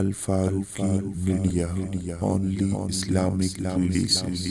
Al-Faruqi Media, only Islamic releases.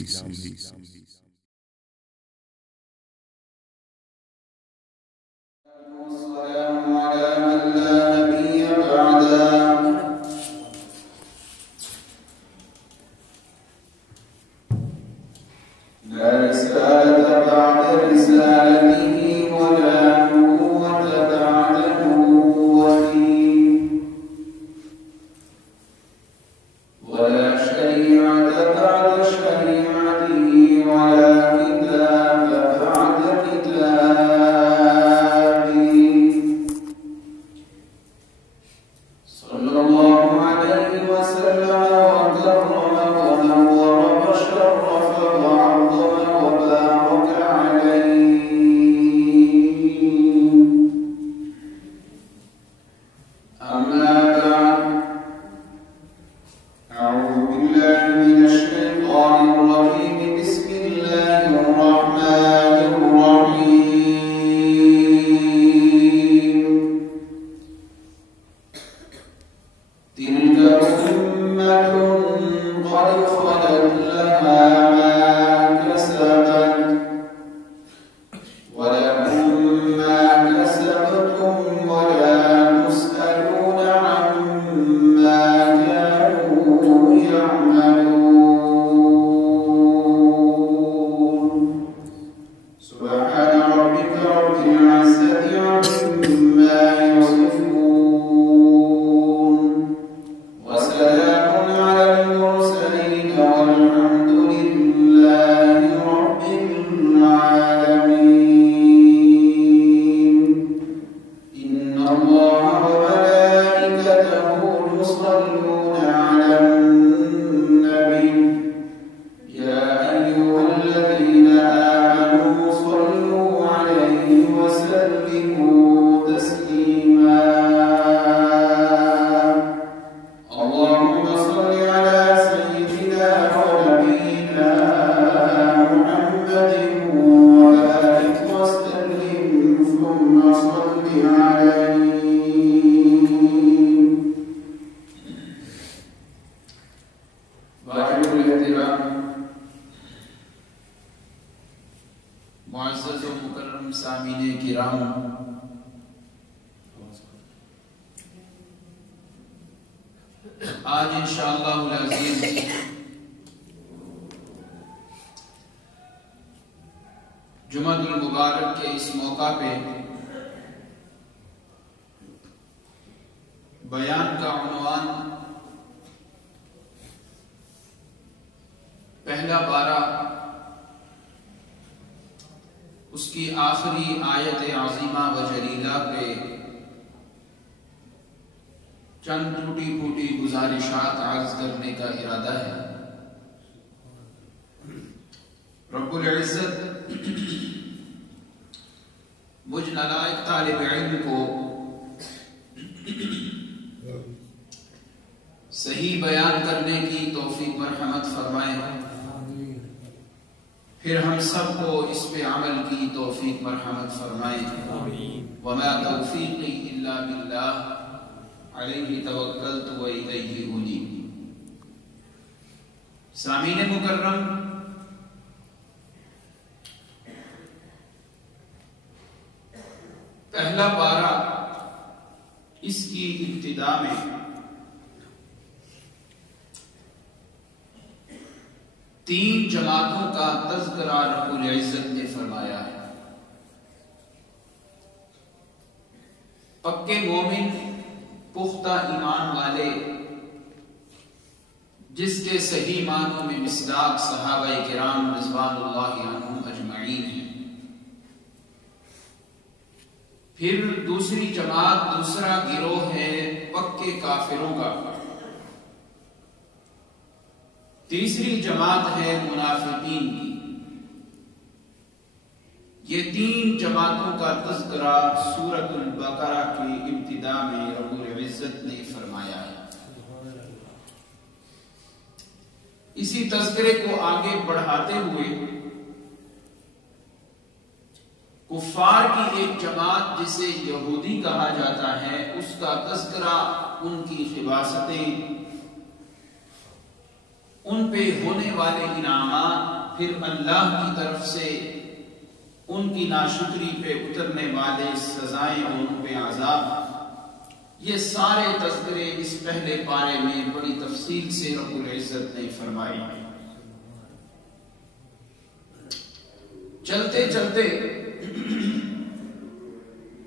معزز و مکرم سامعین کرام، آج انشاءاللہ العزیز جمعہ المبارک کے اس موقع پہ بیان کا عنوان پہلا پارہ، اس کی آخری آیت عظیمہ و جلیلہ پہ چند ٹوٹی پھوٹی گزارشات عرض کرنے کا ارادہ ہے۔ رب العزت مجھ نالائق طالب علم کو صحیح بیان کرنے کی توفیق مرحمت فرمائے، پھر ہم سب کو اس پہ عمل کی توفیق مرحمت فرمائے۔ وما توفیقی الا باللہ علیہ توکلت و الیہ انیب۔ سامعین مکرم، پہلا پارہ اس کی ابتدا میں تین جماعتوں کا تذکرہ رب العزت نے فرمایا ہے۔ پکے مومن، پختہ ایمان والے، جس کے صحیح معنوں میں مصداق صحابہ کرام رضوان اللہ عنہم اجمعین ہیں۔ پھر دوسری جماعت، دوسرا گروہ ہے پکے کافروں کا، تیسری جماعت ہے منافقین کی۔ یہ تین جماعتوں کا تذکرہ سورۃ البقرہ کی ابتدا میں رب العزت نے فرمایا ہے۔ اسی تذکرے کو آگے بڑھاتے ہوئے کفار کی ایک جماعت جسے یہودی کہا جاتا ہے اس کا تذکرہ، ان کی خباثتیں، ان پہ ہونے والے انعامات، پھر اللہ کی طرف سے ان کی ناشکری پہ اترنے والے سزائیں اور ان پہ عذاب، یہ سارے تذکرے اس پہلے پارے میں بڑی تفصیل سے رب العزت نے فرمائی ہیں۔ چلتے چلتے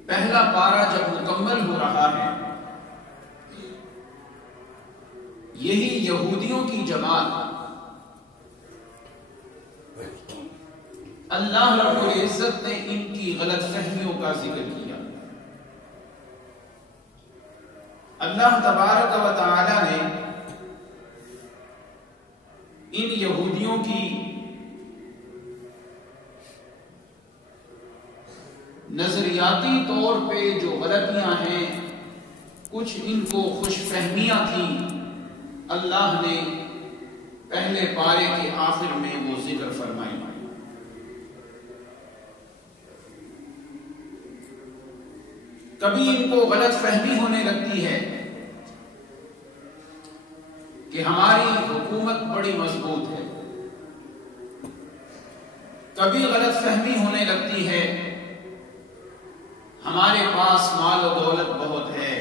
پہلا پارہ جب مکمل ہو رہا ہے، یہی یہودیوں کی جماعت اللہ رب العزت نے ان کی غلط فہمیوں کا ذکر کیا۔ اللہ تبارک و تعالی نے ان یہودیوں کی نظریاتی طور پہ جو غلطیاں ہیں، کچھ ان کو خوش فہمیاں تھیں، اللہ نے پہلے پارے کے آخر میں وہ ذکر فرمائی۔ کبھی ان کو غلط فہمی ہونے لگتی ہے کہ ہماری حکومت بڑی مضبوط ہے، کبھی غلط فہمی ہونے لگتی ہے ہمارے پاس مال و دولت بہت ہے،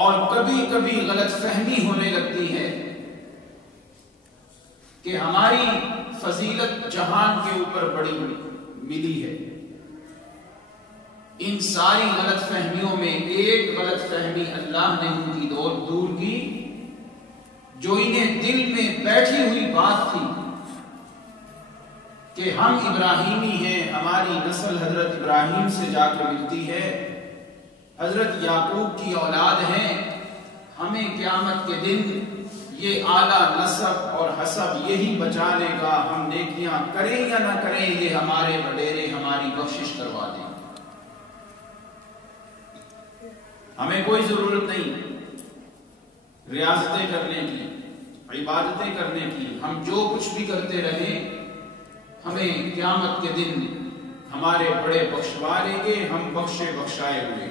اور کبھی کبھی غلط فہمی ہونے لگتی ہے کہ ہماری فضیلت جہان کے اوپر بڑی ملی ہے۔ ان ساری غلط فہمیوں میں ایک غلط فہمی اللہ نے ان کی دور کی، جو انہیں دل میں بیٹھی ہوئی بات تھی کہ ہم ابراہیمی ہیں، ہماری نسل حضرت ابراہیم سے جا کے ملتی ہے، حضرت یعقوب کی اولاد ہیں، ہمیں قیامت کے دن یہ اعلیٰ نسب اور حسب یہی بچا لے گا، ہم نیکیاں کریں یا نہ کریں یہ ہمارے وڈیرے ہماری بخشش کروا دیں، ہمیں کوئی ضرورت نہیں ریاضتیں کرنے کی، عبادتیں کرنے کی، ہم جو کچھ بھی کرتے رہیں ہمیں قیامت کے دن ہمارے بڑے بخشوا لیں گے، ہم بخشے بخشائے ہوئے۔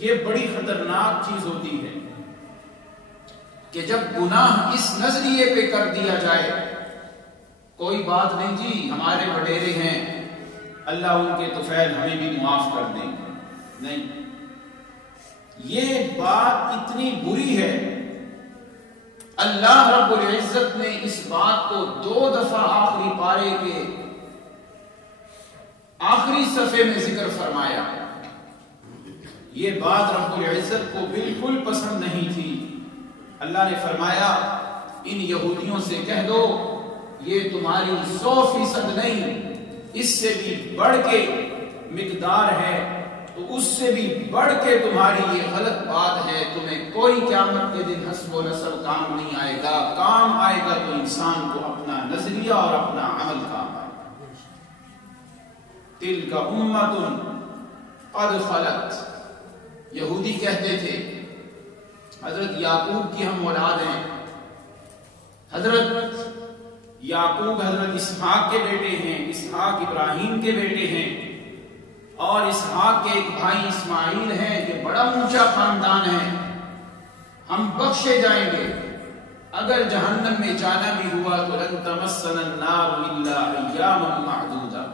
یہ بڑی خطرناک چیز ہوتی ہے کہ جب گناہ اس نظریے پہ کر دیا جائے، کوئی بات نہیں جی ہمارے وڈیرے ہیں، اللہ ان کے طفیل ہمیں بھی معاف کر دیں گے، نہیں، یہ بات اتنی بری ہے۔ اللہ رب العزت نے اس بات کو 2 دفعہ آخری پارے کے آخری صفحے میں ذکر فرمایا۔ یہ بات رب العزت کو بالکل پسند نہیں تھی۔ اللہ نے فرمایا ان یہودیوں سے کہہ دو یہ تمہاری 100% نہیں، اس سے بھی بڑھ کے مقدار ہے، تو اس سے بھی بڑھ کے تمہاری یہ غلط بات ہے، تمہیں کوئی قیامت کے دن حسب و نسب کام نہیں آئے گا، کام آئے گا تو انسان کو اپنا نظریہ اور اپنا عمل کام آئے گا۔ تلک امۃ قد خلت، یہودی کہتے تھے حضرت یعقوب کی ہم اولاد ہیں، حضرت یعقوب حضرت اسحاق کے بیٹے ہیں، اسحاق ابراہیم کے بیٹے ہیں، اور اسحاق کے ایک بھائی اسماعیل ہیں، یہ بڑا اونچا خاندان ہے، ہم بخشے جائیں گے، اگر جہنم میں جانا بھی ہوا تو لن تمسنا النار الا ایاما معدودہ،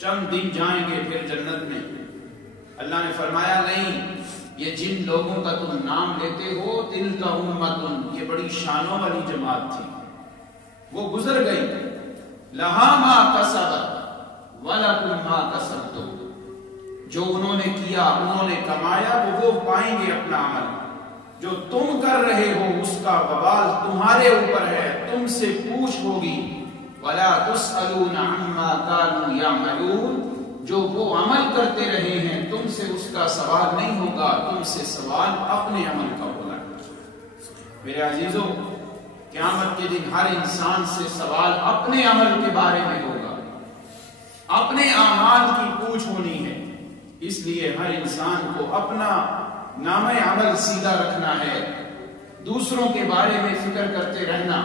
چند دن جائیں گے پھر جنت میں۔ اللہ نے فرمایا نہیں، یہ جن لوگوں کا تم نام لیتے ہو تلک امۃ، یہ بڑی شانوں والی جماعت تھی، وہ گزر گئی، لہا ما کسبت وَلَكُمْ مَا كَسَبْتُمْ، جو انہوں نے کیا انہوں نے کمایا وہ پائیں گے اپنا عمل، جو تم کر رہے ہو اس کا وبال تمہارے اوپر ہے، تم سے پوچھ ہوگی، وَلَا تُسْأَلُونَ عَمَّا كَانُوا يَعْمَلُونَ، جو وہ عمل کرتے رہے ہیں تم سے اس کا سوال نہیں ہوگا، تم سے سوال اپنے عمل کا ہوگا۔ میرے عزیزو، قیامت کے دن ہر انسان سے سوال اپنے عمل کے بارے میں ہوگا، اپنے اعمال کی پوچھ ہونی ہے، اس لیے ہر انسان کو اپنا نام عمل سیدھا رکھنا ہے، دوسروں کے بارے میں فکر کرتے رہنا،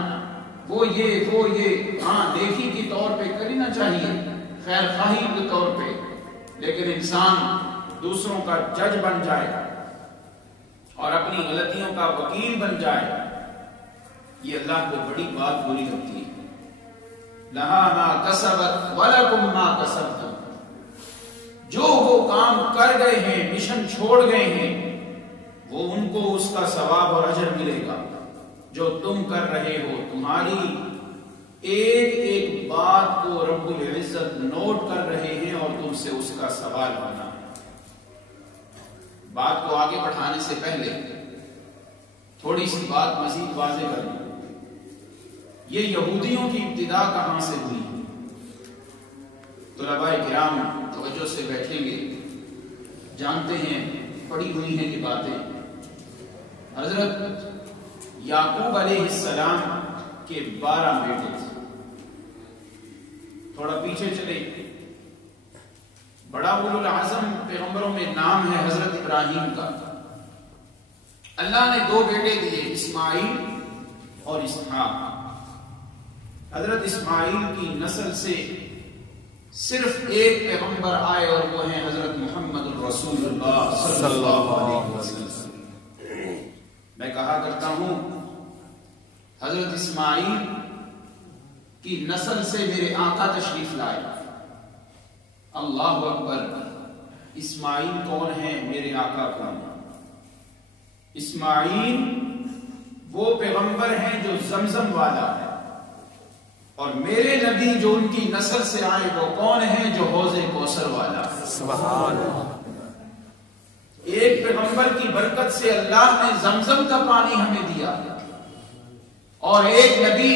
وہ یہ ہاں دیکھی کے طور خیر خواہی کے طور پہ، لیکن انسان دوسروں کا جج بن جائے اور اپنی غلطیوں کا وکیل بن جائے، یہ اللہ کو بڑی بات بری لگتی ہے۔ لہا ما کسبت ولکم ما کسبتم، جو وہ کام کر گئے ہیں، مشن چھوڑ گئے ہیں، وہ ان کو اس کا ثواب اور اجر ملے گا۔ جو تم کر رہے ہو، تمہاری ایک ایک بات کو رب العزت نوٹ کر رہے ہیں اور تم سے اس کا سوال ہونا۔ بات کو آگے بڑھانے سے پہلے تھوڑی سی بات مزید واضح کر لوں۔ یہ یہودیوں کی ابتدا کہاں سے ہوئی؟ طلباء کرام توجہ سے بیٹھیں گے، جانتے ہیں، پڑھی ہوئی ہیں یہ باتیں۔ حضرت یعقوب علیہ السلام کے 12 بیٹے تھے۔ تھوڑا پیچھے چلے، بڑا اولو العزم پیغمبروں میں نام ہے حضرت ابراہیم کا۔ اللہ نے 2 بیٹے دیے، اسماعیل اور اسحاق۔ حضرت اسماعیل کی نسل سے صرف ایک پیغمبر آئے اور وہ ہیں حضرت محمد الرسول اللہ صلی اللہ علیہ وسلم۔ میں کہا کرتا ہوں حضرت اسماعیل کی نسل سے میرے آقا تشریف لائے۔ اللہ اکبر! اسماعیل کون ہے؟ میرے آقا کون ہے؟ اسماعیل وہ پیغمبر ہیں جو زمزم والا ہے، اور میرے نبی جو ان کی نسل سے آئے وہ کون ہیں؟ جو حوض کوثر والا ہے۔ سبحان اللہ! ایک پیغمبر کی برکت سے اللہ نے زمزم کا پانی ہمیں دیا، اور ایک نبی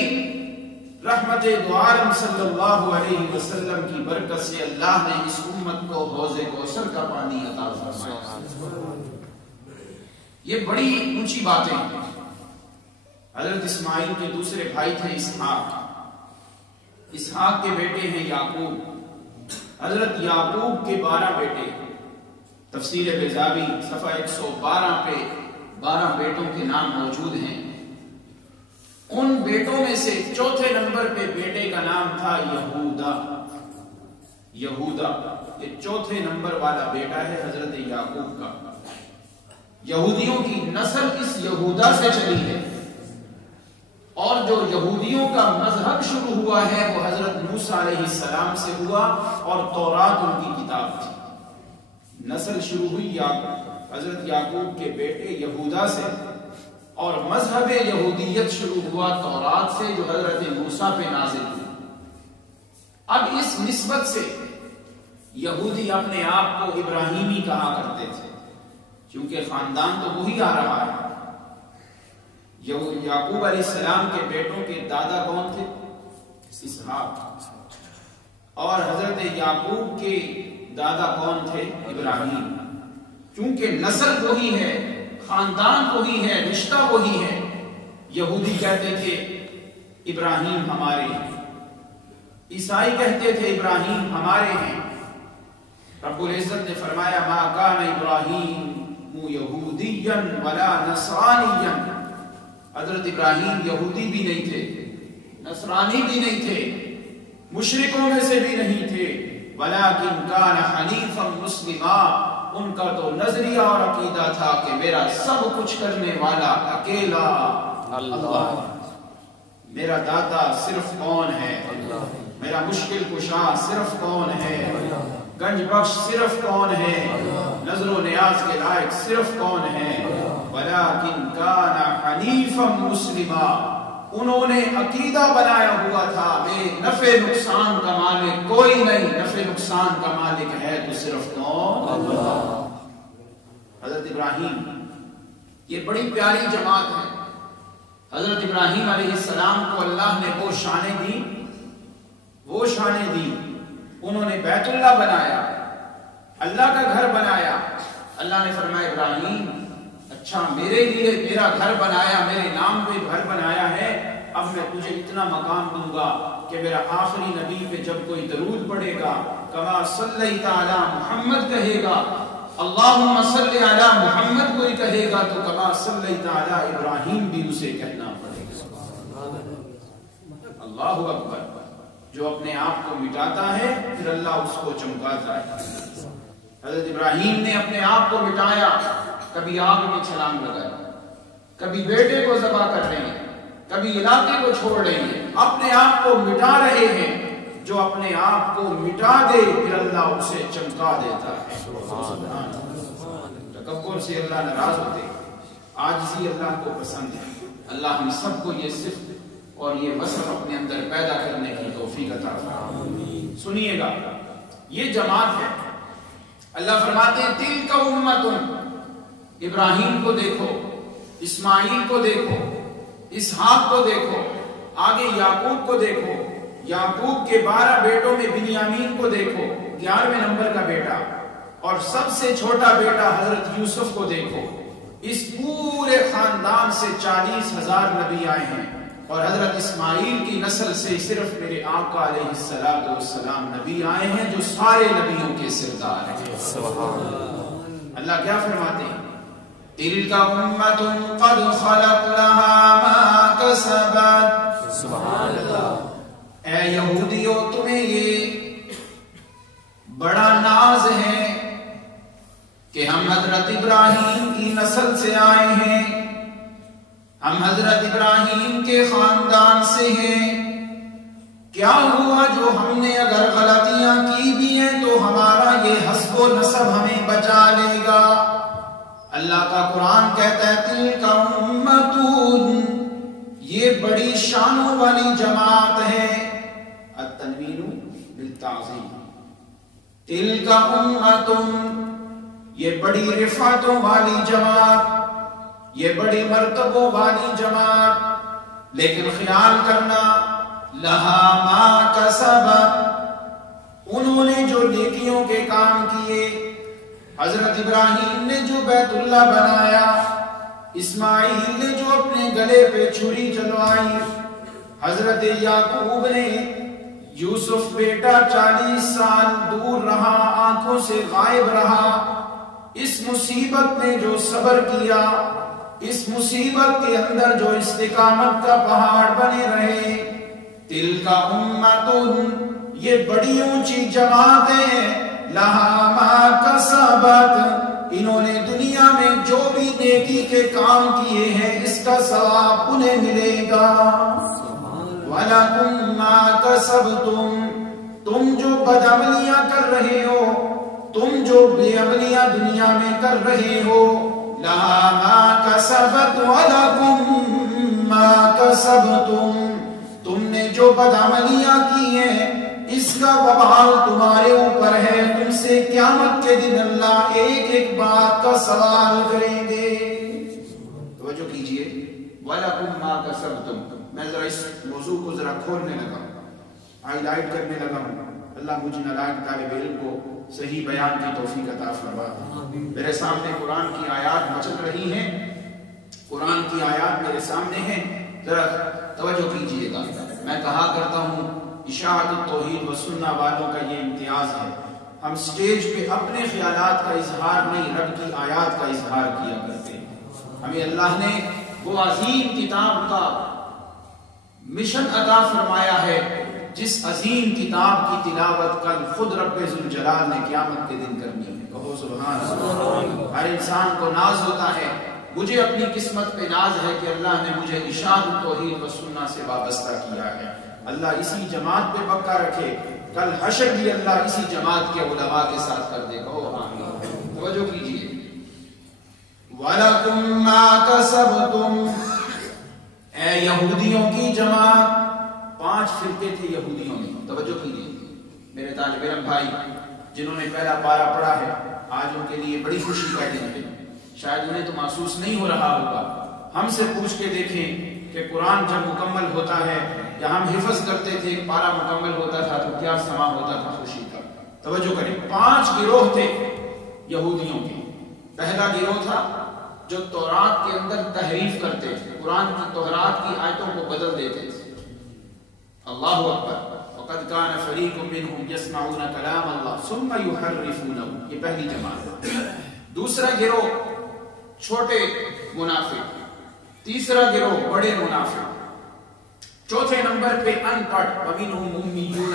رحمت دو عالم صلی اللہ علیہ وسلم کی برکت سے اللہ نے اس امت کو حوض کوثر کا پانی عطا فرمایا۔ یہ بڑی اونچی باتیں ہیں۔ حضرت اسماعیل کے دوسرے بھائی تھے اسحاق۔ اسحاق کے بیٹے ہیں یعقوب۔ حضرت یعقوب کے 12 بیٹے۔ تفسیر بیضاوی صفحہ 112 پہ 12 بیٹوں کے نام موجود ہیں۔ ان بیٹوں میں سے چوتھے نمبر پہ بیٹے کا نام تھا یہودا۔ یہودا یہ چوتھے نمبر والا بیٹا ہے حضرت یعقوب کا۔ یہودیوں کی نسل اس یہودا سے چلی ہے، اور جو یہودیوں کا مذہب شروع ہوا ہے وہ حضرت موسیٰ علیہ السلام سے ہوا، اور تورات ان کی کتاب تھی۔ نسل شروع ہوئی حضرت یعقوب کے بیٹے یہودا سے، اور مذہب یہودیت شروع ہوا تورات سے جو حضرت موسیٰ پہ نازل ہوئی۔ اب اس نسبت سے یہودی اپنے آپ کو ابراہیمی کہا کرتے تھے، کیونکہ خاندان تو وہی آ رہا ہے۔ یعقوب علیہ السلام کے بیٹوں کے دادا کون تھے؟ اسحاق۔ اور حضرت یعقوب کے دادا کون تھے؟ ابراہیم۔ چونکہ نسل وہی ہے، خاندان وہی ہے، رشتہ وہی ہے، یہودی کہتے تھے ابراہیم ہمارے ہیں، عیسائی کہتے تھے ابراہیم ہمارے ہیں۔ رب العزت نے فرمایا ما کان ابراہیم یہودیا ولا نصرانیا، حضرت ابراہیم یہودی بھی نہیں تھے، نصرانی بھی نہیں تھے، مشرکوں میں سے بھی نہیں تھے، ولکن کان حنیفا مسلما، ان کا تو نظریہ اور عقیدہ تھا کہ میرا سب کچھ کرنے والا اکیلا اللہ، میرا داتا صرف کون ہے؟ میرا مشکل کشا صرف کون ہے؟ گنج بخش صرف کون ہے؟ نظر و نیاز کے لائق صرف کون ہے؟ ولیکن کان حنیفا مسلما، انہوں نے عقیدہ بنایا ہوا تھا میں نفع نقصان کا مالک کوئی نہیں، نفع نقصان کا مالک ہے تو صرف کون؟ اللہ۔ حضرت ابراہیم یہ بڑی پیاری جماعت ہے۔ حضرت ابراہیم علیہ السلام کو اللہ نے وہ شانیں دی، انہوں نے بیت اللہ بنایا، اللہ کا گھر بنایا۔ اللہ نے فرمایا ابراہیم اچھا میرے لیے میرا گھر بنایا، میرے نام پہ گھر بنایا ہے، اب میں تجھے اتنا مقام دوں گا کہ میرا آخری نبی پہ جب کوئی درود پڑھے گا کما صلیت علی محمد کہے گا، اللہم صلی علی محمد کوئی کہے گا تو کما صلیت علی ابراہیم بھی اسے کہنا پڑے گا۔ اللہ اکبر! جو اپنے آپ کو مٹاتا ہے پھر اللہ اس کو چمکاتا ہے۔ حضرت ابراہیم نے اپنے آپ کو مٹایا، کبھی آگ میں چھلانگ لگائی، کبھی بیٹے کو ذبح کر رہے ہیں، کبھی علاقے کو چھوڑ رہے ہیں، اپنے آپ کو مٹا رہے ہیں۔ جو اپنے آپ کو مٹا دے پھر اللہ اسے چمکا دیتا ہے۔ تکبر سے اللہ ناراض ہوتے، عاجزی اللہ کو پسند ہے۔ اللہ ہم سب کو یہ صفت اور یہ وصف اپنے اندر پیدا کرنے کی توفیق عطا فرمائے۔ سنیے گا، یہ جماعت ہے۔ اللہ فرماتے ہیں تلک امت، ابراہیم کو دیکھو، اسماعیل کو دیکھو، اسحاق کو دیکھو، آگے یعقوب کو دیکھو، یعقوب کے 12 بیٹوں میں بنیامین کو دیکھو، 11ویں نمبر کا بیٹا، اور سب سے چھوٹا بیٹا حضرت یوسف کو دیکھو۔ اس پورے خاندان سے 40,000 نبی آئے ہیں، اور حضرت اسماعیل کی نسل سے صرف میرے آقا علیہ السلام نبی آئے ہیں، جو سارے نبیوں کے سردار ہیں۔ اللہ کیا فرماتے ہیں؟ تِلْكَ أُمَّةٌ قَدْ خَلَتْ لَهَا مَا كَسَبَتْ۔ سبحان اللہ۔ اے یہودیو، تمہیں یہ بڑا ناز ہے کہ ہم حضرت ابراہیم کی نسل سے آئے ہیں، ہم حضرت ابراہیم کے خاندان سے ہیں۔ کیا ہوا جو ہم نے اگر غلطیاں کی بھی ہیں تو ہمارا یہ حسب و نسب ہمیں بچا لے گا۔ اللہ کا قرآن کہتا ہے تلک امتون، یہ بڑی شانوں والی جماعت ہے۔ التنوین بالتعظیم، تلک امتون، یہ بڑی رفعتوں والی جماعت، یہ بڑی مرتبوں والی جماعت، لیکن خیال کرنا لہا ما کسبت، انہوں نے جو نیکیوں کے کام کیے، حضرت ابراہیم نے جو بیت اللہ بنایا، اسماعیل نے جو اپنے گلے پہ چھری چلوائی، حضرت یعقوب نے یوسف بیٹا 40 سال دور رہا، آنکھوں سے غائب رہا، اس مصیبت نے جو صبر کیا، اس مصیبت کے اندر جو استقامت کا پہاڑ بنے رہے، تلک امتن، یہ بڑی اونچی جماعت ہے، لہا ما کسبت، انہوں نے دنیا میں جو بھی نیکی کے کام کیے ہیں اس کا ثواب انہیں ملے گا۔ وَلَكُمْ مَا كَسَبْتُمْ، تم جو بدعملیاں کر رہے ہو، تم جو بے عملیاں دنیا میں کر رہے ہو، لَهَا مَا كَسَبَتْ وَلَكُمْ مَا كَسَبْتُمْ، تم نے جو بدعملیاں کی ہیں اس کا وبال تمہارے اوپر ہے، تم سے قیامت کے دن اللہ ایک ایک بات کا سوال کریں گے۔ توجہ کیجئے، وَلَكُمْ مَا كَسَبْتُمْ، میں ذرا اس موضوع کو ذرا کھولنے لگا ہوں، ہائی لائٹ کرنے لگا ہوں۔ اللہ مجھے نالائق طالب علم کو صحیح بیان کی توفیق عطا فرما۔ میرے سامنے قرآن کی آیات مچل رہی ہیں، قرآن کی آیات میرے سامنے ہیں، ذرا توجہ کیجئے گا۔ میں کہا کرتا ہوں اشاعت التوحید و سنہ والوں کا یہ امتیاز ہے، ہم سٹیج پہ اپنے خیالات کا اظہار نہیں، رب کی آیات کا اظہار کیا کرتے ہیں۔ ہمیں اللہ نے وہ عظیم کتاب کا مشن عطا فرمایا ہے، جس عظیم کتاب کی تلاوت کل خود رب ذوالجلال نے قیامت کے دن کرنی ہے۔ کہو سبحان اللہ۔ ہر انسان کو ناز ہوتا ہے، مجھے اپنی قسمت پہ ناز ہے کہ اللہ نے مجھے اشاعت التوحید و سنہ سے وابستہ کیا ہے۔ اللہ اسی جماعت پہ پکا رکھے، کل حشر بھی اللہ اسی جماعت کے علماء کے ساتھ کر دے گا۔ آمین۔ توجہ کیجئے، وَلَكُمْ مَا كَسَبْتُمْ، اے یہودیوں کی جماعت، 5 فرقے تھے یہودیوں میں۔ توجہ کیجئے میرے طالب علم بھائی، جنہوں نے پہلا پارہ پڑھا ہے، آج ان کے لیے بڑی خوشی کا دن ہے۔ شاید انہیں تو محسوس نہیں ہو رہا ہوگا، ہم سے پوچھ کے دیکھیں کہ قرآن جب مکمل ہوتا ہے یا ہم حفظ کرتے تھے، پارہ مکمل ہوتا تھا تو کیا سما ہوتا تھا خوشی کا۔ توجہ کریں، 5 گروہ تھے یہودیوں کے۔ پہلا گروہ تھا جو تورات کے اندر تحریف کرتے تھے، قرآن کی تورات کی آیتوں کو بدل دیتے تھے۔ اللہ اکبر، وَقَدْ كَانَ فَرِيقٌ مِّنْهُمْ يَسْمَعُونَ كَلَامَ اللَّهِ ثُمَّ يُحَرِّفُونَهُ، یہ پہلی جماعت۔ دوسرا گروہ چھوٹے منافق، تیسرا گروہ بڑے منافق، چوتھے نمبر پہ ان پڑھ، وَمِنْهُمْ أُمِّيُّونَ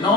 9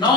9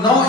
9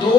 2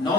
9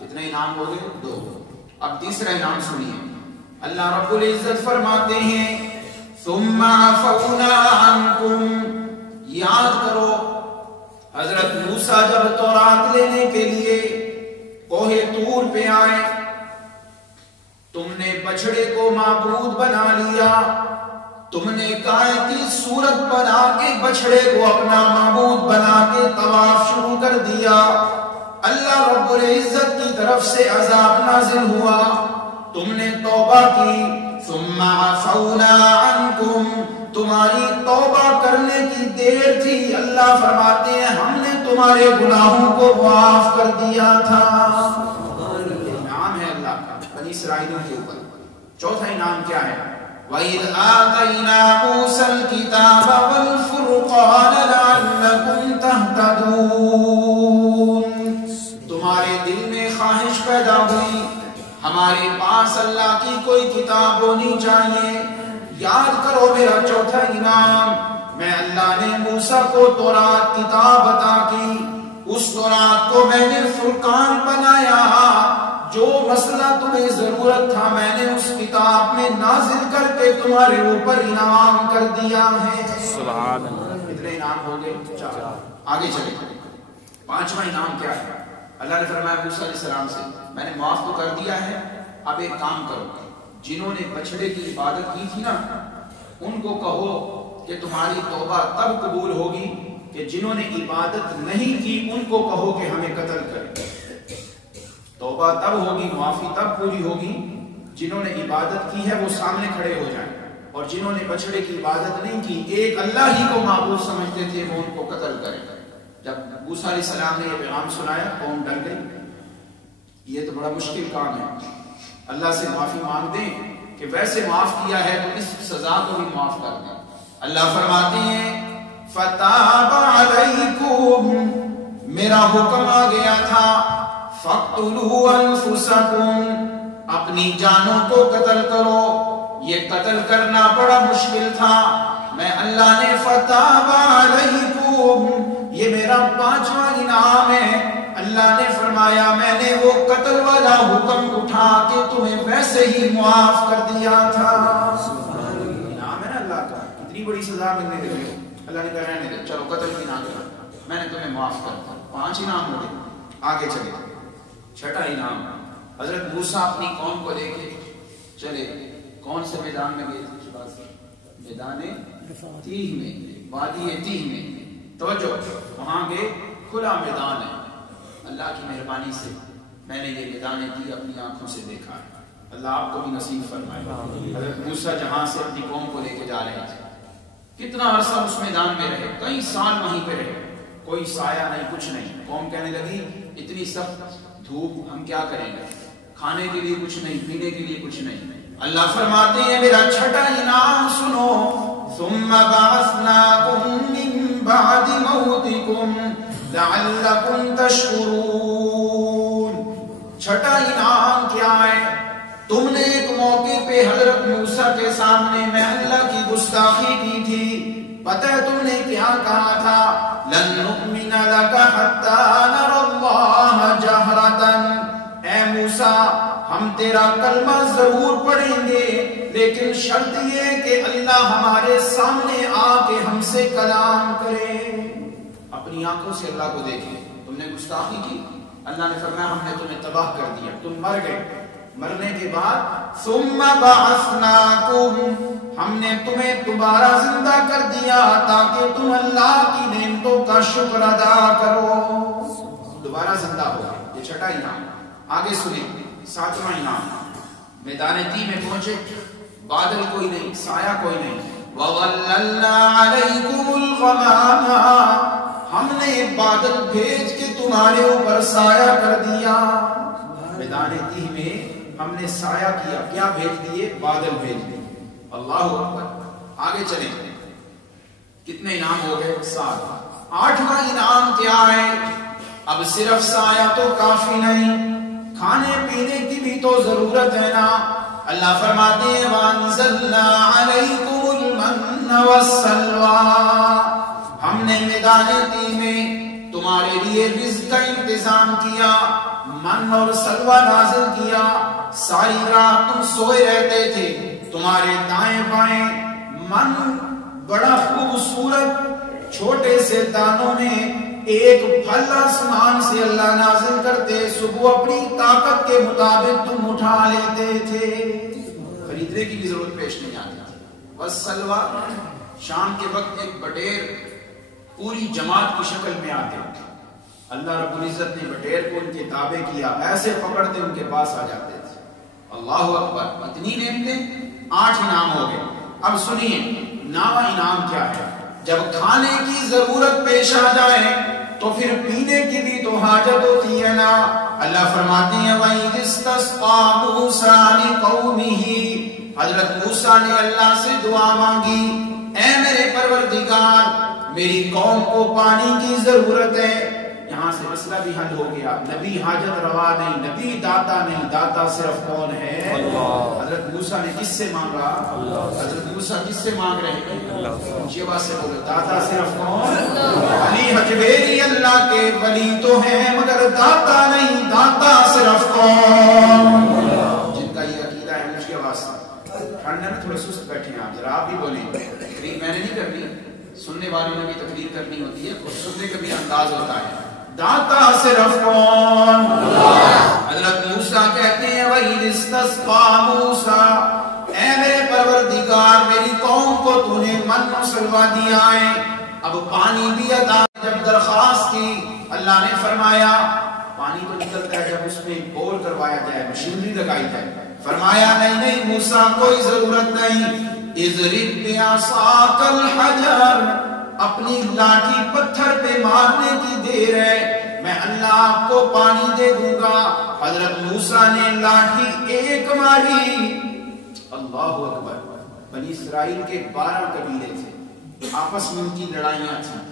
کتنے انعام ہو گئے؟ 2۔ اب تیسرا انعام سنیے، اللہ رب العزت فرماتے ہیں ثم عفونا عنکم، یاد کرو حضرت موسیٰ جب تورات لینے کے لیے کوہ طور پہ آئے، تم نے بچڑے کو معبود بنا لیا، تم نے کائنات کی صورت بنا کے بچڑے کو اپنا معبود بنا کے طواف شروع کر دیا۔ اللہ رب العزت کی طرف سے عذاب نازل ہوا، تم نے توبہ کی، ثم عفونا عنکم، تمہاری توبہ کرنے کی دیر تھی، اللہ فرماتے ہیں ہم نے تمہارے گناہوں کو معاف کر دیا تھا۔ انعام ہے اللہ کا بنی اسرائیل کے اوپر۔ چوتھا انعام کیا ہے؟ وَإِذْ آتَيْنَا مُوسَى الْكِتَابَ وَالْفُرْقَانَ لَعَلَّكُمْ تَهْتَدُونَ، تمہارے دل میں خواہش پیدا ہوئی ہمارے پاس اللہ کی کوئی کتاب ہونی چاہیے۔ یاد کرو میرا چوتھا انعام، میں اللہ نے موسیٰ کو تورات کتاب عطا کی، اس تورات کو میں نے فرقان بنایا، جو مسئلہ تمہیں ضرورت تھا میں نے اس کتاب میں نازل کر کے تمہارے اوپر انعام کر دیا ہے۔ سبحان اللہ۔ کتنے انعام ہو گئے؟ 4۔ آگے چلے، پانچواں انعام کیا ہے؟ اللہ نے فرمایا موسیٰ علیہ السلام سے میں نے معاف تو کر دیا ہے، اب ایک کام کرو، جنہوں نے بچڑے کی عبادت کی تھی نا ان کو کہو کہ تمہاری توبہ تب قبول ہوگی کہ جنہوں نے عبادت نہیں کی ان کو کہو کہ ہمیں قتل کریں۔ توبہ تب ہوگی، معافی تب پوری ہوگی جنہوں نے عبادت کی ہے وہ سامنے کھڑے ہو جائیں، اور جنہوں نے بچڑے کی عبادت نہیں کی، ایک اللہ ہی کو معبود سمجھتے تھے، وہ ان کو قتل کریں۔ جب موسیٰ علیہ السلام نے یہ پیغام سنایا قوم ڈر گئی، یہ تو بڑا مشکل کام ہے، اللہ سے معافی مانگ دیں کہ ویسے معاف کیا ہے تو اس سزا کو بھی معاف کر دیں۔ اللہ فرماتے ہیں فتاب علیکم، میرا حکم آ گیا تھا فَاقْتُلُوا أَنفُسَكُمْ، اپنی جانوں کو قتل کرو۔ یہ قتل کرنا بڑا مشکل تھا، میں اللہ نے فتاب علیکم، یہ میرا پانچواں انعام ہے، اللہ نے فرمایا میں نے وہ قتل والا حکم اٹھا کے تمہیں ویسے ہی معاف کر دیا تھا۔ انعام ہے نا اللہ کا، اتنی بڑی سزا ملنے دے رہے ہو، اللہ نے کہا رہنے دے، چلو قتل کی نہ کرنا، میں نے تمہیں معاف کر دیا۔ 5 انعام ہو گئے، آگے چلے۔ چھٹا انعام، حضرت موسیٰ اپنی قوم کو لے کے چلے، کون سے میدان میں گئے تھے؟ میدان تیہ میں، وادی تیہ میں، توجہ، وہاں گئے، کھلا میدان ہے، اللہ کی مہربانی سے میں نے یہ میدان تیہ اپنی آنکھوں سے دیکھا ہے، اللہ آپ کو بھی نصیب فرمائے۔ حضرت موسیٰ جہاں سے اپنی قوم کو لے کے جا رہے تھے، کتنا عرصہ اس میدان میں رہے، کئی سال وہیں پہ رہے، کوئی سایہ نہیں، کچھ نہیں۔ قوم کہنے لگی اتنی سخت دھوپ ہم کیا کریں گے، کھانے کے لیے کچھ نہیں، پینے کے لیے کچھ نہیں۔ اللہ فرماتے ہیں میرا چھٹا انعام سنو، ثم بعثناکم من بعد موتکم لعلکم تشکرون، چھٹا انعام کیا ہے؟ تم نے ایک موقع پہ حضرت موسیٰ کے سامنے میں اللہ کی گستاخی کی تھی، پتہ ہے تم نے کیا کہا تھا؟ لن نؤمن لک حتی نری اللہ جہرۃ، اے موسیٰ ہم تیرا کلمہ ضرور پڑھیں گے لیکن شرط یہ کہ اللہ ہمارے سامنے آ کے ہم سے کلام کرے، اپنی آنکھوں سے اللہ کو دیکھیں۔ تم نے گستاخی کی، اللہ نے فرمایا ہم نے تمہیں تباہ کر دیا، تم مر گئے، مرنے کے بعد ثم بعثناکم، ہم نے تمہیں دوبارہ زندہ کر دیا تاکہ تم اللہ کی نعمتوں کا شکر ادا کرو، دوبارہ زندہ ہو گئے۔ یہ چھٹا انعام۔ آگے سنیں 7واں انعام، میدان تیہ میں پہنچے، بادل کوئی نہیں، سایہ کوئی نہیں، وَظَلَّلْنَا عَلَيْكُمُ الْغَمَامَ، ہم نے بادل بھیج کے تمہارے اوپر سایہ کر دیا۔ میدان تیہ میں ہم نے سایہ کیا، کیا بھیج دیے؟ بادل بھیج دیے۔ اللہ اکبر۔ آگے چلیں، کتنے انعام ہو گئے؟ 7۔ 8واں انعام کیا ہے؟ اب صرف سایہ تو کافی نہیں، کھانے پینے کی بھی تو ضرورت ہے نا۔ اللہ فرماتے ہیں وَأَنزَلْنَا عَلَيْكُمُ الْمَنَّ وَالسَّلْوَىٰ، ہم نے میدان تیہ میں تم تمہارے لیے رزق کا انتظام کیا، من اور سلوہ نازل کیا، ساری رات تم سوئے رہتے تھے، تمہارے دائیں بائیں من بڑا خوبصورت چھوٹے سے دانوں میں ایک پھل آسمان سے اللہ نازل کرتے، صبح اپنی طاقت کے مطابق تم اٹھا لیتے تھے، خریدنے کی بھی ضرورت پیش نہیں آتی تھی۔ بس سلوہ شام کے وقت ایک بٹیر پوری جماعت کی شکل میں آتے تھے، اللہ رب العزت نے بٹیر کو ان کے تابع کیا، ایسے پکڑتے ان کے پاس آ جاتے تھے۔ اللہ اکبر، اتنی نعمتیں، 8 انعام ہو گئے۔ اب سنیے 9واں انعام کیا ہے؟ جب کھانے کی ضرورت پیش آ جائے تو پھر پینے کی بھی تو حاجت ہوتی ہے نا۔ اللہ فرماتے ہیں وَإِذِ اسْتَسْقَىٰ مُوسَىٰ لِقَوْمِهِ، حضرت موسیٰ نے اللہ سے دعا مانگی، اے میرے پروردگار میری قوم کو پانی کی ضرورت ہے۔ یہاں سے مسئلہ بھی حل ہو گیا، نبی حاجت روا نہیں، نبی داتا نہیں، داتا صرف کون ہے؟ اللہ۔ حضرت موسیٰ نے کس سے مانگا؟ اللہ۔ حضرت موسیٰ کس سے مانگ رہے ہیں؟ اللہ۔ اونچی آواز سے بولو، داتا صرف کون؟ اللہ۔ علی حجویری اللہ کے ولی تو ہیں مگر داتا نہیں، داتا صرف کون؟ اللہ۔ جن کا یہ عقیدہ ہے اونچی آواز سے، ٹھنڈے میں تھوڑے سست بیٹھے ہیں آپ، ذرا آپ بھی بولیں، تقریر میں نے نہیں کرنی، سننے والوں نے بھی تقریر کرنی ہوتی ہے اور سننے کا بھی انداز ہوتا ہے۔ داتا صرف کون؟ اللہ۔ حضرت موسیٰ کہتے ہیں وَإِذِ اسْتَسْقَىٰ مُوسَىٰ، اے میرے پروردگار میری قوم کو تو نے من و سلوہ دیا ہے، اب پانی بھی عطا۔ جب درخواست کی اللہ نے فرمایا پانی تو نکلتا ہے جب اس میں بور کروایا جائے، مشینری لگائی جائے، فرمایا نہیں موسیٰ کوئی ضرورت نہیں، اضرب بعصاک الحجر، اپنی لاٹھی پتھر پہ مارنے کی دیر ہے، میں اللہ آپ کو پانی دے دوں گا۔ حضرت موسیٰ نے لاٹھی ایک ماری، اللہ اکبر۔ بنی اسرائیل کے 12 قبیلے تھے، آپس میں ان کی لڑائیاں تھیں،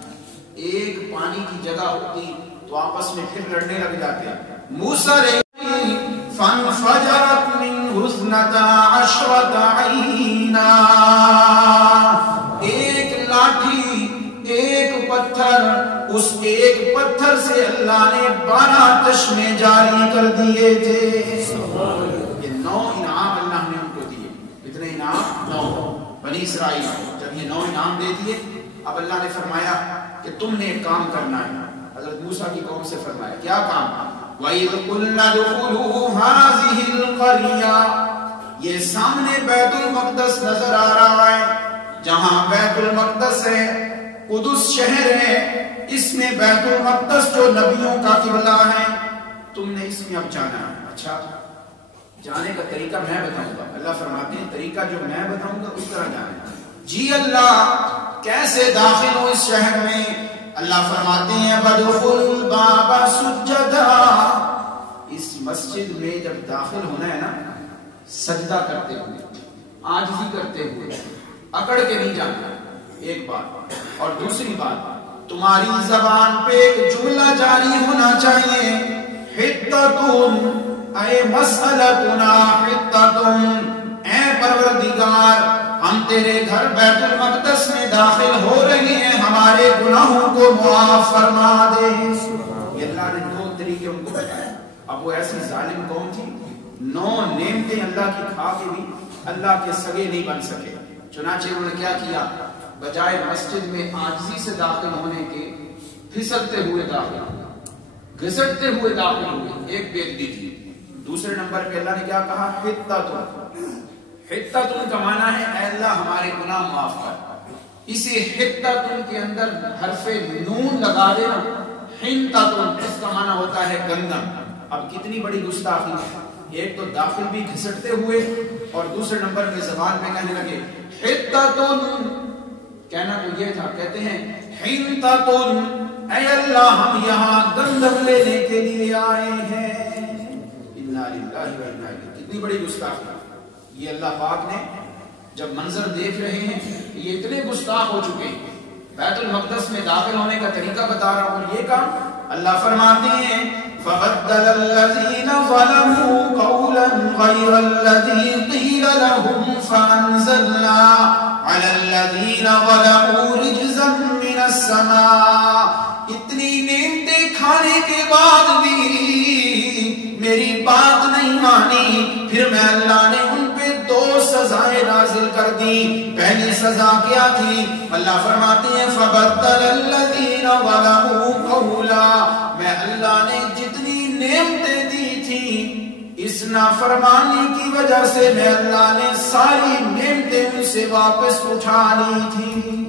ایک پانی کی جگہ ہوتی تو آپس میں پھر لڑنے لگ جاتے۔ موسیٰ نے فانفجرت منہ 12 عینا، ایک لاٹھی ایک پتھر، اس ایک پتھر سے اللہ نے 12 چشمے جاری کر دیے تھے۔ یہ 9 انعام اللہ نے ان کو دیے۔ کتنے انعام؟ 9۔ بنی اسرائیل جب یہ 9 انعام دے دیے، اب اللہ نے فرمایا کہ تم نے ایک کام کرنا ہے۔ حضرت موسیٰ کی قوم سے فرمایا کیا کام؟ وَإِذْ قُلْنَا ادْخُلُوا هَٰذِهِ الْقَرْيَةَ، یہ سامنے بیت المقدس نظر آ رہا ہے، جہاں بیت المقدس ہے، قدس شہر ہے، اس میں بیت المقدس جو نبیوں کا قبلہ ہے، تم نے اس میں اب جانا ہے۔ اچھا، جانے کا طریقہ میں بتاؤں گا، اللہ فرماتے ہیں طریقہ جو میں بتاؤں گا اس طرح جانا ہے۔ جی اللہ کیسے داخل ہو اس شہر میں؟ اللہ فرماتے ہیں وَادْخُلُوا الْبَابَ سُجَّدًا، اس مسجد میں جب داخل ہونا ہے نا، سجدہ کرتے ہوئے، عاجزی کرتے ہوئے، اکڑ کے نہیں جانا، ایک بات۔ اور دوسری بات، تمہاری زبان پہ ایک جملہ جاری ہونا چاہیے، حِطَّةٌ اے مسئلتنا حِطَّةٌ، اے پروردگار ہم تیرے گھر بیت المقدس میں داخل ہو رہے ہیں، ہمارے گناہوں کو معاف فرما دے۔ یہ اللہ نے 2 طریقے ان کو بتائے۔ اب وہ ایسی ظالم قوم تھی، 9 نعمتیں اللہ کی کھا کے بھی اللہ کے سگے نہیں بن سکے، چنانچہ انہوں نے کیا کیا، بجائے مسجد میں عاجزی سے داخل ہونے کے پھسلتے ہوئے داخل ہوئے، گھسٹتے ہوئے داخل ہوئے۔ ایک بےدبی تھی۔ دوسرے نمبر پہ اللہ نے کیا کہا، حِطَّةٌ، حِطَّةٌ کا معنی ہے اے اللہ ہمارے گناہ معاف کر۔ اسی حِطَّةٌ کے اندر حرف نون لگا دینا، حِنْطَةٌ، اس کا معنی ہوتا ہے گندم۔ اب کتنی بڑی گستاخی ہے، ایک تو داخل بھی گھسٹتے ہوئے اور دوسرے نمبر پہ زبان میں کہنے لگے حِطَّةٌ، کہنا تو یہ تھا، کہتے ہیں حِنْطَةٌ، اے اللہ ہم یہاں گندم لینے کے لیے آئے ہیں۔ اِنَّا لِلَّهِ وَإِنَّا إِلَيْهِ، کتنی بڑی گستاخی۔ یہ اللہ پاک نے جب منظر دیکھ رہے ہیں یہ اتنے گستاخ ہو چکے ہیں، بیت المقدس میں داخل ہونے کا طریقہ بتا رہا ہوں، یہ کام اللہ فرماتے ہیں فَبَدَّلَ الَّذِينَ ظَلَمُوا قَوْلًا غَيْرَ الَّذِي قِيلَ لَهُمْ فَأَنزَلْنَا عَلَى الَّذِينَ ظَلَمُوا رِجْزًا مِّنَ السَّمَاءِ۔ اتنی نعمتیں میری بات نہیں مانی، پھر میں اللہ نے ان پہ 2 سزائیں نازل کر دی۔ پہلی سزا کیا تھی؟ اللہ فرماتے ہیں فَبَدَّلَ الَّذِينَ ظَلَمُوا قَوْلًا، میں اللہ نے جتنی نعمتیں دی تھی اس نافرمانی کی وجہ سے میں اللہ نے ساری نعمتیں ان سے واپس اٹھا لی تھی۔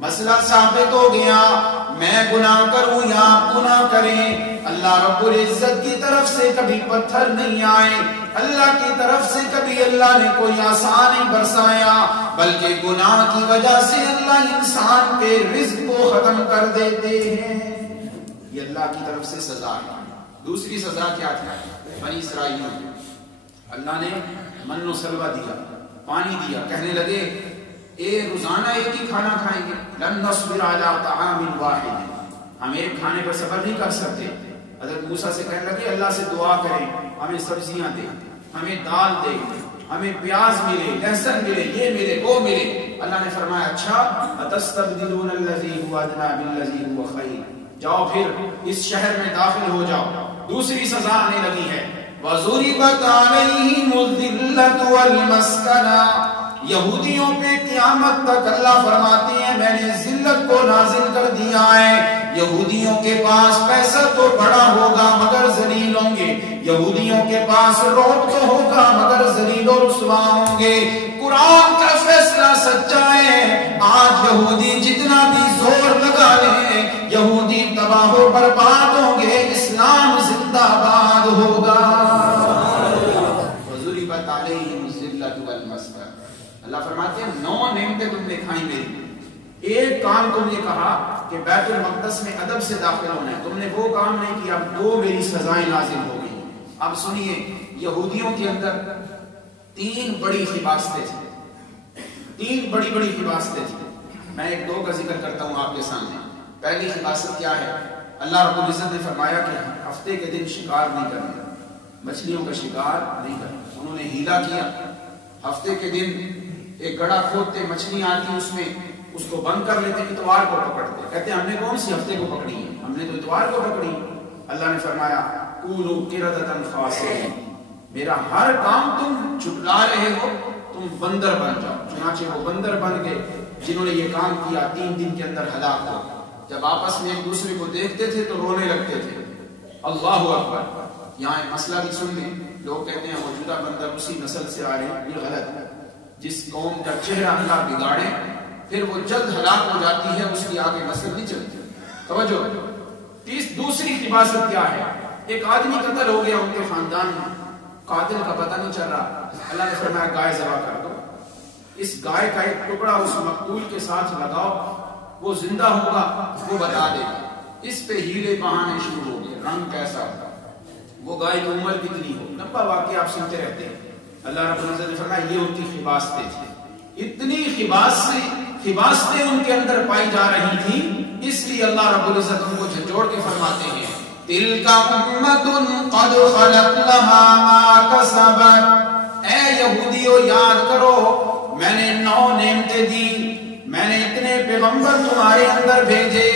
مسئلہ ثابت ہو گیا، میں گناہ کروں یا آپ گناہ کریں، اللہ رب العزت کی طرف سے کبھی پتھر نہیں آئے، اللہ کی طرف سے کبھی اللہ نے کوئی آسان نہیں برسایا، بلکہ گناہ کی وجہ سے اللہ انسان کے رزق کو ختم کر دیتے ہیں۔ یہ اللہ کی طرف سے سزا ہے۔ دوسری سزا کیا تھی؟ بنی اسرائیل اللہ نے من و سلوہ دیا، پانی دیا، کہنے لگے روزانہ ایک ہی کھانا کھائیں گے، لن نصبر علی طعام واحد، ہم ایک کھانے پر صبر نہیں کر سکتے۔ حضرت موسیٰ سے کہنے لگے اللہ سے دعا کریں ہمیں سبزیاں دے، ہمیں دال دے، ہمیں پیاز ملے، لہسن ملے، یہ ملے، وہ ملے۔ اللہ نے فرمایا اچھا اتستبدلون الذی هو ادنی بالذی هو خیر، جاؤ پھر اس شہر میں داخل ہو جاؤ۔ دوسری سزا آنے لگی ہے وَضُرِبَتْ عَلَيْهِمُ الذِّلَّةُ وَالْمَسْكَنَةُ، یہودیوں پہ قیامت تک اللہ فرماتے ہیں میں نے ذلت کو نازل کر دیا ہے۔ یہودیوں کے پاس پیسہ تو بڑا ہوگا مگر ذلیل ہوں گے، یہودیوں کے پاس روب تو ہوگا مگر ذلیل و رسوا ہوں گے۔ قرآن کا فیصلہ سچا ہے، آج یہودی جتنا بھی زور لگا لیں یہودی تباہ و برباد ہوں گے، اسلام زندہ باد ہوگا۔ وَضُرِبَتْ عَلَيْهِمُ الذِّلَّةُ وَالْمَسْكَنَةُ، اللہ فرماتے ہیں 9 نعمتیں تم نے کھائیں میری، ایک کام تم نے کہا کہ بیت المقدس میں ادب سے داخل ہونا ہے، تم نے وہ کام نہیں کیا، 2 میری سزائیں نازل ہو گئی۔ اب سنیے، یہودیوں کے اندر 3 بڑی خباستیں تھیں، 3 بڑی بڑی خباستیں تھیں۔ میں 1-2 کا ذکر کرتا ہوں آپ کے سامنے۔ پہلی خباست کیا ہے؟ اللہ رب العزت نے فرمایا کہ ہفتے کے دن شکار نہیں کرنا، مچھلیوں کا شکار نہیں کرنا۔ انہوں نے ہیلا کیا، ہفتے کے دن ایک گڑھا کھودتے، مچھلیاں آتی اس میں، اس کو بند کر لیتے، اتوار کو پکڑتے، کہتے ہیں ہم نے کون سی ہفتے کو پکڑی ہے، ہم نے تو اتوار کو پکڑی۔ اللہ نے فرمایا کونوا قردۃ خاسئین، میرا ہر کام تم جھٹلا رہے ہو، تم بندر بن جاؤ۔ چنانچہ وہ بندر بن گئے جنہوں نے یہ کام کیا، 3 دن کے اندر ہلاک ہو۔ جب آپس میں ایک دوسرے کو دیکھتے تھے تو رونے لگتے تھے۔ اللہ اکبر۔ یہاں ایک مسئلہ بھی سن لیں، لوگ کہتے ہیں موجودہ بندر اسی نسل سے آ رہے ہیں، یہ غلط ہے۔ جس قوم کا چہرہ اللہ بگاڑے پھر وہ جلد ہلاک ہو جاتی ہے، اس کی آگے نسل نہیں چلتی۔ توجہ، دوسری خباست کیا ہے؟ ایک آدمی قتل ہو گیا ان کے خاندان میں، قاتل کا پتہ نہیں چل رہا، اللہ نے فرمایا گائے ذبح کر دو، اس گائے کا ایک ٹکڑا اس مقتول کے ساتھ لگاؤ، وہ زندہ ہوگا وہ بتا دے گا۔ اس پہ ہیلے بہانے شروع ہو گئے، رنگ کیسا ہوگا، وہ گائے کی عمر کتنی ہو، لمبا واقعہ آپ سنتے رہتے ہیں۔ اللہ رب العزت نے فرمایا یہ ان کی خباستیں تھیں۔ اتنی خباستیں ان کے اندر پائی جا رہی تھی، اس لیے اللہ رب العزت ان کو جھنجھوڑ کے فرماتے ہیں تِلْكَ أُمَّةٌ قَدْ خَلَتْ لَهَا مَا كَسَبَتْ، اے یہودیو یاد کرو میں نے 9 نعمتیں دی، میں نے اتنے پیغمبر تمہارے اندر بھیجے،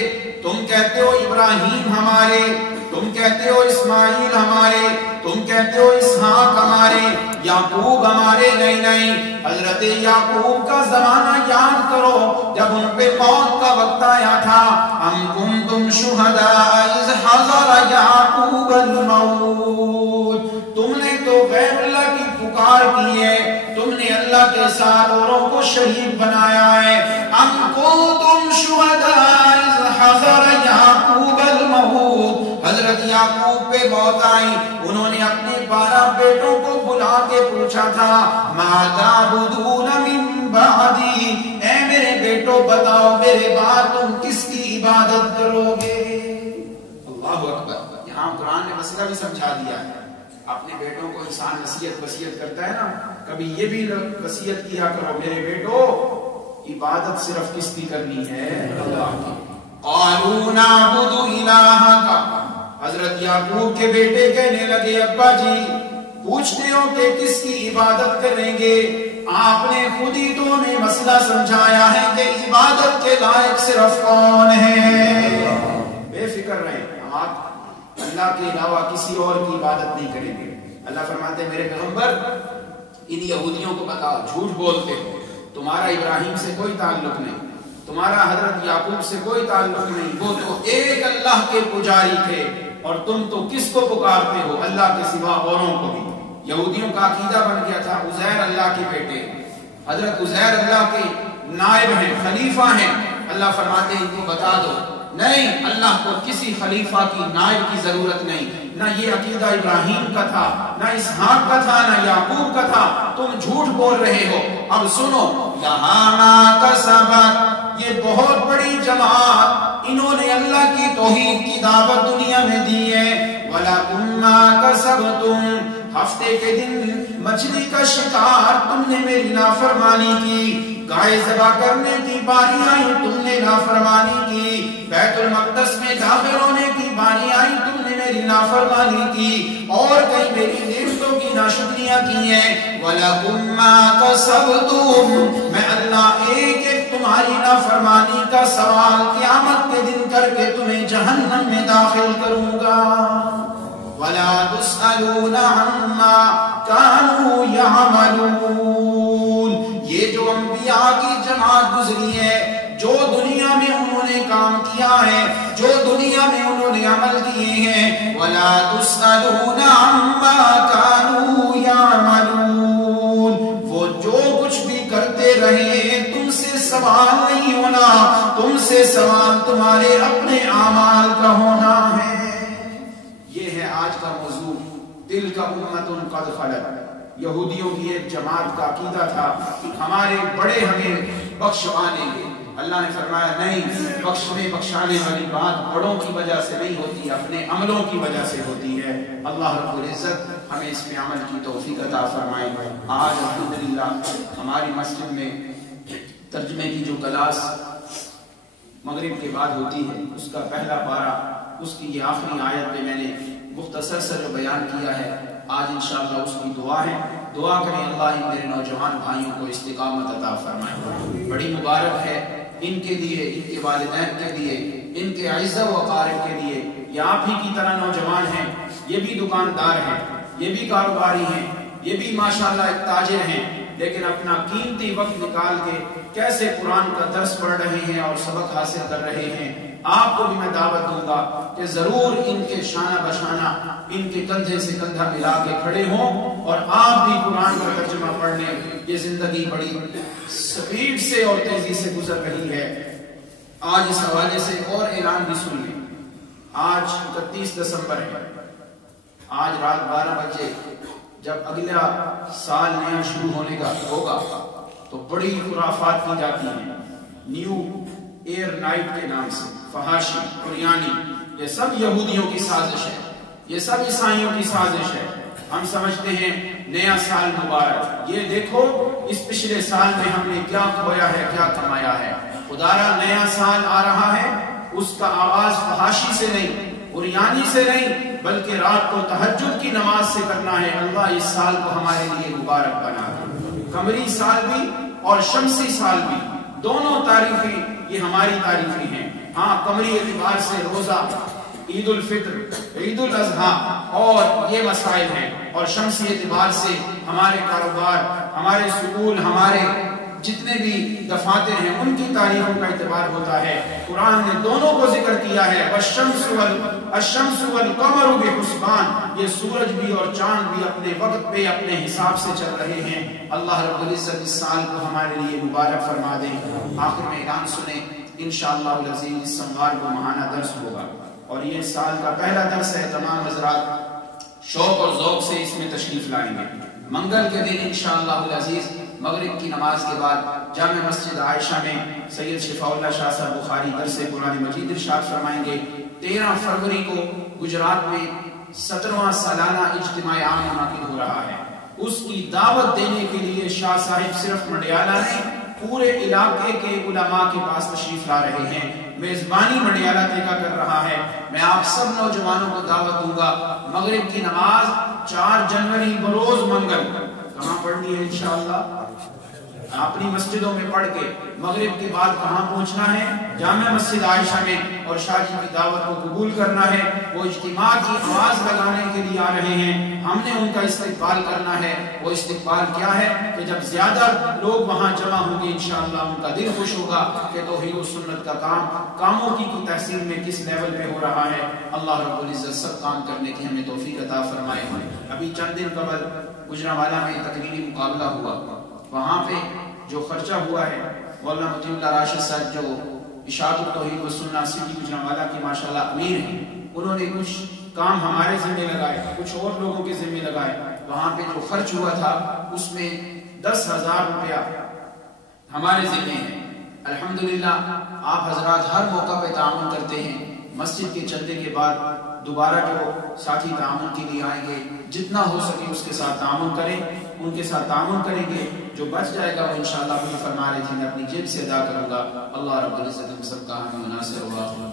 تم کہتے ہو ابراہیم ہمارے، تم کہتے ہو اسماعیل ہمارے، تم کہتے ہو اسحاق ہمارے، یعقوب ہمارے، نہیں، حضرت یعقوب کا زمانہ یاد کرو جب ان پہ موت کا وقت آیا تھا۔ ام کنتم شہداء اذ حضر یعقوب الموت، تم نے تو غیر اللہ کی پکار کی ہے، تم نے اللہ کے ساتھ اوروں کو شہید بنایا ہے۔ ام کنتم شہداء اذ حضر یعقوب الموت، حضرت یعقوب پہ موت آئی، انہوں نے اپنے 12 بیٹوں کو بلا کے پوچھا تھا ما تعبدون من بعدی، اے میرے بیٹوں بتاؤ میرے بعد تم کس کی عبادت کرو گے۔ اللہ اکبر۔ یہاں قرآن نے مسئلہ بھی سمجھا دیا ہے، اپنے بیٹوں کو انسان وصیت کرتا ہے نا، کبھی یہ بھی وصیت کیا کرو میرے بیٹو عبادت صرف کس کی کرنی ہے، اللہ کی۔ قالوا نعبد الہک، حضرت یعقوب کے بیٹے کہنے لگے ابا جی پوچھتے ہو کہ کس کی عبادت کریں گے، آپ نے خود ہی تو ہمیں مسئلہ سمجھایا ہے کہ عبادت کے لائق صرف کون ہے۔ بے فکر رہیں، اللہ کے علاوہ کسی اور کی عبادت نہیں کریں گے. اللہ فرماتے ہیں میرے پیغمبر ان یہودیوں کو بتاؤ جھوٹ بولتے ہو, تمہارا ابراہیم سے کوئی تعلق نہیں, تمہارا حضرت یعقوب سے کوئی تعلق نہیں, وہ تو ایک اللہ کے پجاری تھے اور تم تو کس کو پکارتے ہو اللہ کے سوا اوروں کو بھی. یہودیوں کا عقیدہ بن گیا تھا عزیر اللہ کے بیٹے, حضرت عزیر اللہ کے نائب ہیں, خلیفہ ہیں. اللہ فرماتے ہیں ان کو بتا دو نہیں, اللہ کو کسی خلیفہ کی نائب کی ضرورت نہیں. نہ یہ عقیدہ ابراہیم کا تھا, نہ اسحاق کا تھا, نہ یعقوب کا تھا. تم جھوٹ بول رہے ہو. اب سنو, لہا ما کسبت, یہ بہت بڑی جماعت, انہوں نے اللہ کی توحید کی دعوت دنیا میں دی ہے. وَلَكُمْ مَا كَسَبْتُمْ, ہفتے کے دن مچھلی کا شکار تم نے میری نافرمانی کی, گائے ذبح کرنے کی باری آئی تم نے نافرمانی کی, بیت المقدس میں داخل ہونے کی باری آئی تم نے میری نافرمانی کی, اور کئی میری نعمتوں کی ناشکریاں کی ہیں. وَلَكُمْ مَا كَسَبْتُمْ, میں اللہ ایک ایک تمہاری نافرمانی کا سوال قیامت کے دن کر کے تمہیں جہنم میں داخل کروں گا. وَلَا تُسْأَلُونَ عَمَّا كَانُوا يَعْمَلُونَ, یہ جو انبیاء کی جماعت گزری ہے, جو دنیا میں انہوں نے کام کیا ہے, جو دنیا میں انہوں نے عمل کیے ہیں, وَلَا تُسْأَلُونَ عَمَّا كَانُوا يَعْمَلُونَ, وہ جو کچھ بھی کرتے رہے تم سے سوال نہیں ہونا, تم سے سوال تمہارے اپنے اعمال کا ہونا ہے. یہ ہے آج کا موضوع, تلک امۃ قد خلت. یہودیوں کی ایک جماعت کا عقیدہ تھا کہ ہمارے بڑے ہمیں بخشوانے گے. اللہ نے فرمایا نہیں, بخشانے والی بات بڑوں کی وجہ سے نہیں ہوتی, اپنے عملوں کی وجہ سے ہوتی ہے. اللہ رب العزت ہمیں اس میں عمل کی توفیق عطا فرمائے. آج الحمدللہ ہماری مسجد میں ترجمے کی جو کلاس مغرب کے بعد ہوتی ہے, اس کا پہلا پارہ, اس کی یہ آخری آیت پہ میں نے مختصر سے جو بیان کیا ہے, آج انشاءاللہ اس کی دعا ہے. دعا کریں اللہ ان میرے نوجوان بھائیوں کو استقامت عطا فرمائے. بڑی مبارک ہے ان کے لیے, ان کے والدین کے لیے, ان کے اعزہ و اقارب کے لیے. یہ آپ ہی کی طرح نوجوان ہیں, یہ بھی دکاندار ہیں, یہ بھی کاروباری ہیں, یہ بھی ماشاءاللہ ایک تاجر ہیں, لیکن اپنا قیمتی وقت نکال کے کیسے قرآن کا درس پڑھ رہے ہیں اور سبق حاصل کر رہے ہیں. آپ کو بھی میں دعوت دوں گا کہ ضرور ان کے شانہ بشانہ, ان کے کندھے سے کندھا ملا کے کھڑے ہوں اور آپ بھی قرآن کا ترجمہ پڑھ لیں. یہ زندگی بڑی سپیڈ سے اور تیزی سے گزر رہی ہے. آج اس حوالے سے اور اعلان بھی سن لیں. آج 31 دسمبر ہے. آج رات 12 بجے جب اگلا سال نیا شروع ہونے کا ہوگا تو بڑی خرافات کی جاتی ہیں. نیو ایئر نائٹ کے نام سے فحاشی, قریانی, یہ سب یہودیوں کی سازش ہے, یہ سب عیسائیوں کی سازش ہے. ہم سمجھتے ہیں نیا سال مبارک, یہ دیکھو اس پچھلے سال میں ہم نے کیا کھویا ہے, کیا کمایا ہے. خدارا نیا سال آ رہا ہے, اس کا آغاز فحاشی سے نہیں, قریانی سے نہیں, بلکہ رات کو تہجد کی نماز سے کرنا ہے. اللہ اس سال کو ہمارے لیے مبارک بنا دے. قمری سال بھی اور شمسی سال بھی, دونوں تاریخیں یہ ہماری تاریخیں ہیں. ہاں, قمری اعتبار سے روزہ, عید الفطر, عید الاضحیٰ اور یہ مسائل ہیں, اور شمسی اعتبار سے ہمارے کاروبار, ہمارے سکول, ہمارے جتنے بھی دفاتر ہیں ان کی تاریخوں کا اعتبار ہوتا ہے. قرآن نے دونوں کو ذکر کیا ہے, الشمس والقمر بحسبان, یہ سورج بھی اور چاند بھی اپنے وقت پہ اپنے حساب سے چل رہے ہیں. اللہ رب العزت اس سال کو ہمارے لیے مبارک فرما دیں. آخر میں اعلان سنیں, انشاءاللہ العزیز اس سوموار کو ماہانہ درس ہوگا, اور یہ سال کا پہلا درس ہے. تمام حضرات شوق اور ذوق سے اس میں تشریف لائیں گے. منگل کے دن انشاءاللہ العزیز مغرب کی نماز کے بعد جامع مسجد عائشہ میں سید شفاء اللہ شاہ صاحب بخاری درس قرآن مجید ارشاد فرمائیں گے. 13 فروری کو گجرات میں 17واں سالانہ اجتماع عام منعقد ہو رہا ہے. اس کی دعوت دینے کے لیے شاہ صاحب صرف منڈیالہ نہیں, پورے علاقے کے علماء کے پاس تشریف لا رہے ہیں. میزبانی منڈیالہ طے کر رہا ہے. میں آپ سب نوجوانوں کو دعوت دوں گا, مغرب کی نماز 4 جنوری بروز منگل کہاں پڑھنی ہے انشاءاللہ؟ اپنی مسجدوں میں پڑھ کے مغرب کے بعد کہاں پہنچنا ہے؟ جامع مسجد عائشہ میں، اور شاہ جی کی دعوت کو قبول کرنا ہے۔ وہ اجتماع کی آواز لگانے کے لیے آ رہے ہیں، ہم نے ان کا استقبال کرنا ہے۔ وہ استقبال کیا ہے کہ جب زیادہ لوگ وہاں جمع ہوں گے انشاءاللہ ان کا دل خوش ہوگا کہ توحید و سنت کا کاموں کی تحصیل میں کس لیول پہ ہو رہا ہے۔ اللہ رب العزت سب کام کرنے کی ہمیں توفیق عطا فرمائے۔ ابھی چند دن قبل گجرانوالہ میں تقریری مقابلہ ہوا، وہاں پہ جو خرچہ ہوا ہے مولانا مطیع اللہ راشد صاحب جو اشاعت التوحید و سنت سٹی گجرانوالہ کے ماشاءاللہ امیر ہیں، انہوں نے کچھ کام ہمارے ذمہ لگائے، کچھ اور لوگوں کے ذمہ لگائے۔ وہاں پہ جو خرچ ہوا تھا اس میں 10,000 روپیہ ہمارے ذمہ ہیں۔ الحمدللہ آپ حضرات ہر موقع پہ تعاون کرتے ہیں، مسجد کے چندے کے بعد دوبارہ جو ساتھی تعاون کے لیے آئیں گے جتنا ہو سکے اس کے ساتھ تعاون کریں، ان کے ساتھ تعاون کریں گے، جو بچ جائے گا وہ انشاءاللہ بھی فرما رہے تھے میں اپنی جیب سے ادا کروں گا۔ اللہ رب العزت ہم سب کا حامی و ناصر ہوا۔